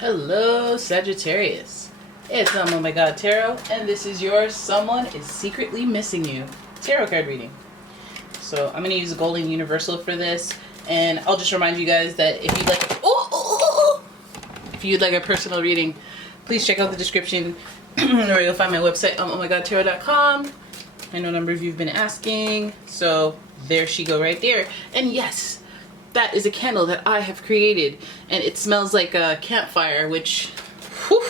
Hello, Sagittarius. It's umomgtarot, and this is your Someone is Secretly Missing You tarot card reading. So I'm going to use a Golden Universal for this, and I'll just remind you guys that if you'd like a personal reading, please check out the description where you'll find my website, umomgtarot.com. I know a number of you have been asking, so there she go right there. And yes, that is a candle that I have created, and it smells like a campfire, which, whew,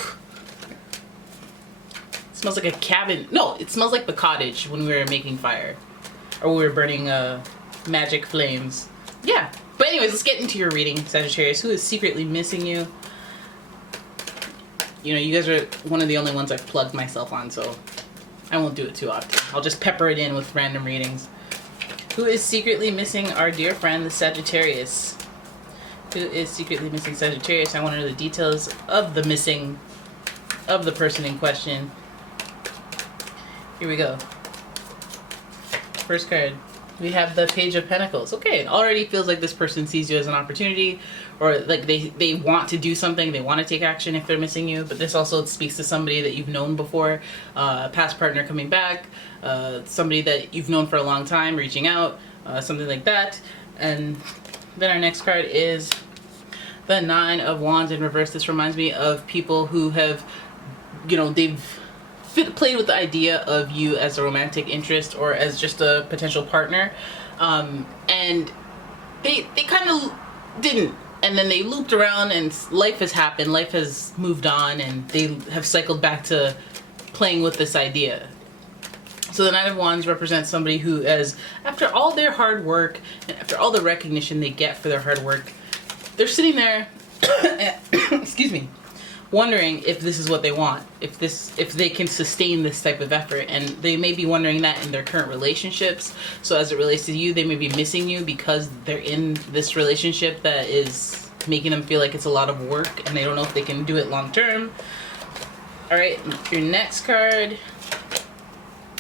it smells like a cabin. No, it smells like the cottage when we were making fire, or we were burning magic flames. Yeah, but anyways, let's get into your reading, Sagittarius. Who is secretly missing you? You know, you guys are one of the only ones I've plugged myself on, so I won't do it too often. I'll just pepper it in with random readings. Who is secretly missing our dear friend, the Sagittarius? Who is secretly missing Sagittarius? I want to know the details of the missing, of the person in question. Here we go. First card. We have the Page of Pentacles. Okay, it already feels like this person sees you as an opportunity, or like they want to do something, they want to take action if they're missing you, but this also speaks to somebody that you've known before, past partner coming back, somebody that you've known for a long time reaching out, something like that. And then our next card is the Nine of Wands in reverse. This reminds me of people who have, you know, they've played with the idea of you as a romantic interest or as just a potential partner, and they kind of didn't, and then they looped around and life has happened, life has moved on, and they have cycled back to playing with this idea. So the Nine of Wands represents somebody who, as after all their hard work and after all the recognition they get for their hard work, they're sitting there excuse me, wondering if this is what they want, if they can sustain this type of effort, and they may be wondering that in their current relationships. So as it relates to you, they may be missing you because they're in this relationship that is making them feel like it's a lot of work and they don't know if they can do it long term. All right, your next card,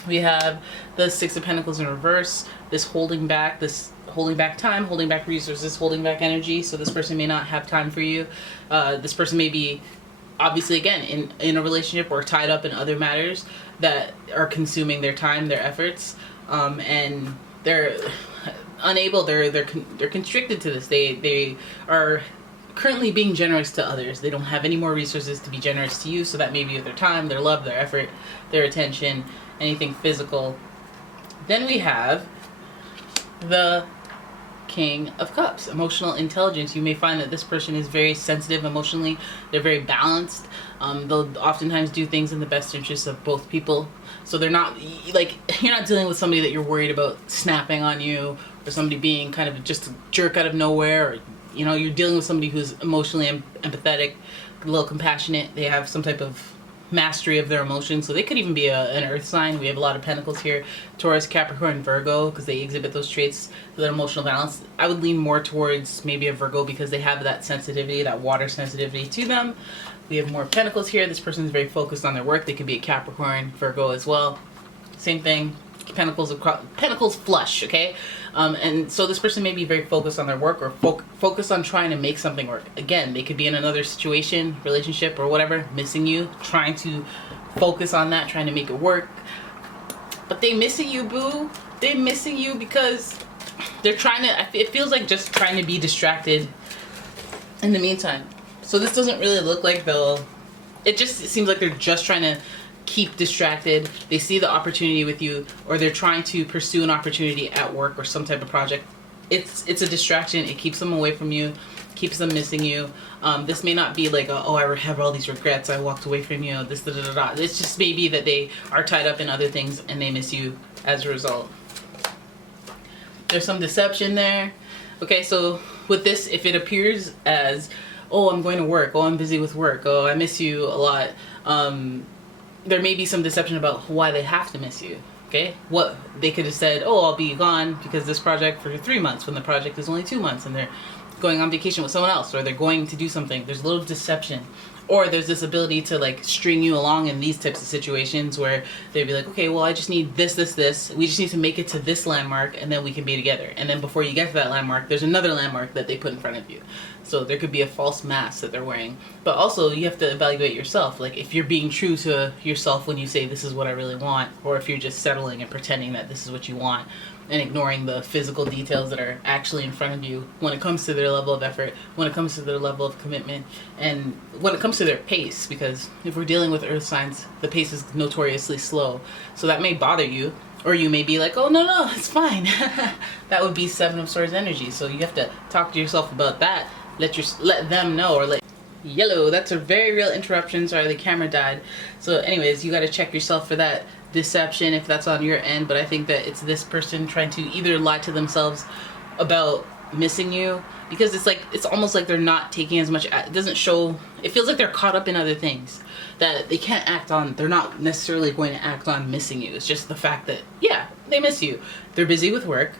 we have the Six of Pentacles in reverse. This holding back time, holding back resources, holding back energy. So this person may not have time for you. This person may be, obviously, again, in a relationship or tied up in other matters that are consuming their time, their efforts, and they're unable, they're constricted to this. They are currently being generous to others. They don't have any more resources to be generous to you, so that may be with their time, their love, their effort, their attention, anything physical. Then we have the King of Cups, emotional intelligence. You may find that this person is very sensitive emotionally. They're very balanced. They'll oftentimes do things in the best interest of both people. So they're not, like, you're not dealing with somebody that you're worried about snapping on you, or somebody being kind of just a jerk out of nowhere, or, you know, you're dealing with somebody who's emotionally empathetic, a little compassionate. They have some type of mastery of their emotions. So they could even be an earth sign. We have a lot of pentacles here: Taurus, Capricorn, Virgo, because they exhibit those traits, so that emotional balance. I would lean more towards maybe a Virgo because they have that sensitivity, that water sensitivity to them. We have more pentacles here. This person is very focused on their work. They could be a Capricorn, Virgo as well. Same thing. Pentacles flush, okay? And so this person may be very focused on their work, or focused on trying to make something work. Again, they could be in another situation, relationship, or whatever, missing you, trying to focus on that, trying to make it work. But they missing you, boo. They missing you because they're trying to, it feels like just trying to be distracted in the meantime. So this doesn't really look like it seems like they're just trying to keep distracted. They see the opportunity with you, or they're trying to pursue an opportunity at work or some type of project. It's a distraction. It keeps them away from you, keeps them missing you. This may not be like I have all these regrets, I walked away from you, this da da da da. It's just maybe that they are tied up in other things and they miss you as a result. There's some deception there. Okay, so with this, if it appears as, oh, I'm going to work, oh, I'm busy with work, oh, I miss you a lot, there may be some deception about why they have to miss you. Okay, what they could have said, oh, I'll be gone because this project for 3 months, when the project is only 2 months, and they're going on vacation with someone else, or they're going to do something. There's a little deception. Or there's this ability to like string you along in these types of situations where they'd be like, okay, well, I just need this. We just need to make it to this landmark and then we can be together. And then before you get to that landmark, there's another landmark that they put in front of you. So there could be a false mask that they're wearing. But also you have to evaluate yourself. Like if you're being true to yourself when you say this is what I really want, or if you're just settling and pretending that this is what you want and ignoring the physical details that are actually in front of you when it comes to their level of effort, when it comes to their level of commitment, and when it comes to their pace. Because if we're dealing with earth signs, the pace is notoriously slow. So that may bother you, or you may be like, oh, no, it's fine. That would be Seven of Swords energy. So you have to talk to yourself about that. Let them know, or let yellow. That's a very real interruption. Sorry, the camera died. So anyways, you got to check yourself for that deception if that's on your end. But I think that it's this person trying to either lie to themselves about missing you, because it's almost like they're not taking as much. It doesn't show. It feels like they're caught up in other things that they can't act on. They're not necessarily going to act on missing you. It's just the fact that, yeah, they miss you. They're busy with work,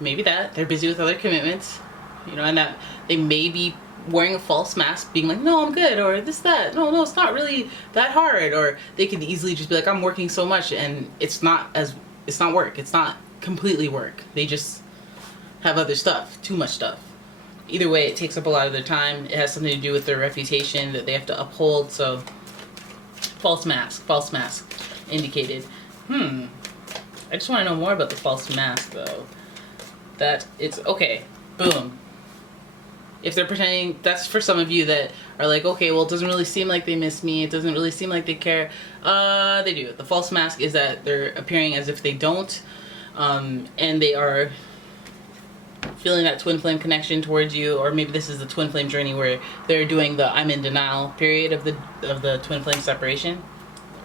maybe that they're busy with other commitments, and that they may be wearing a false mask, being like, no, I'm good, or this, that, no, it's not really that hard. Or they could easily just be like, I'm working so much, and it's not work. It's not completely work. They just have other stuff, too much stuff. Either way, it takes up a lot of their time. It has something to do with their reputation that they have to uphold. So false mask indicated. I just want to know more about the false mask, though. That it's okay, boom. If they're pretending, that's for some of you that are like, okay, well, it doesn't really seem like they miss me. It doesn't really seem like they care. They do. The false mask is that they're appearing as if they don't, and they are feeling that twin flame connection towards you. Or maybe this is the twin flame journey where they're doing the I'm in denial period of the twin flame separation,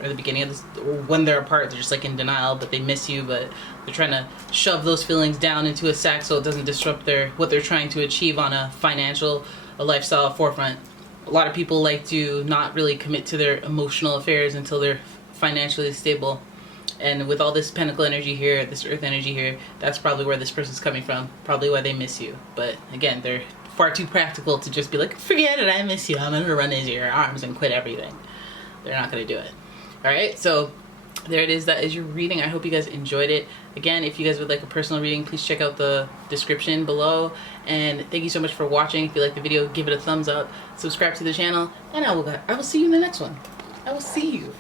or the beginning of this. When they're apart, they're just like in denial, but they miss you, but they're trying to shove those feelings down into a sack so it doesn't disrupt what they're trying to achieve on a financial, a lifestyle forefront. A lot of people like to not really commit to their emotional affairs until they're financially stable. And with all this pentacle energy here, this earth energy here, that's probably where this person's coming from. Probably why they miss you. But again, they're far too practical to just be like, forget it, I miss you. I'm going to run into your arms and quit everything. They're not going to do it. Alright, so there it is. That is your reading. I hope you guys enjoyed it. Again, if you guys would like a personal reading, please check out the description below. And thank you so much for watching. If you like the video, give it a thumbs up. Subscribe to the channel. And I will see you in the next one. I will see you.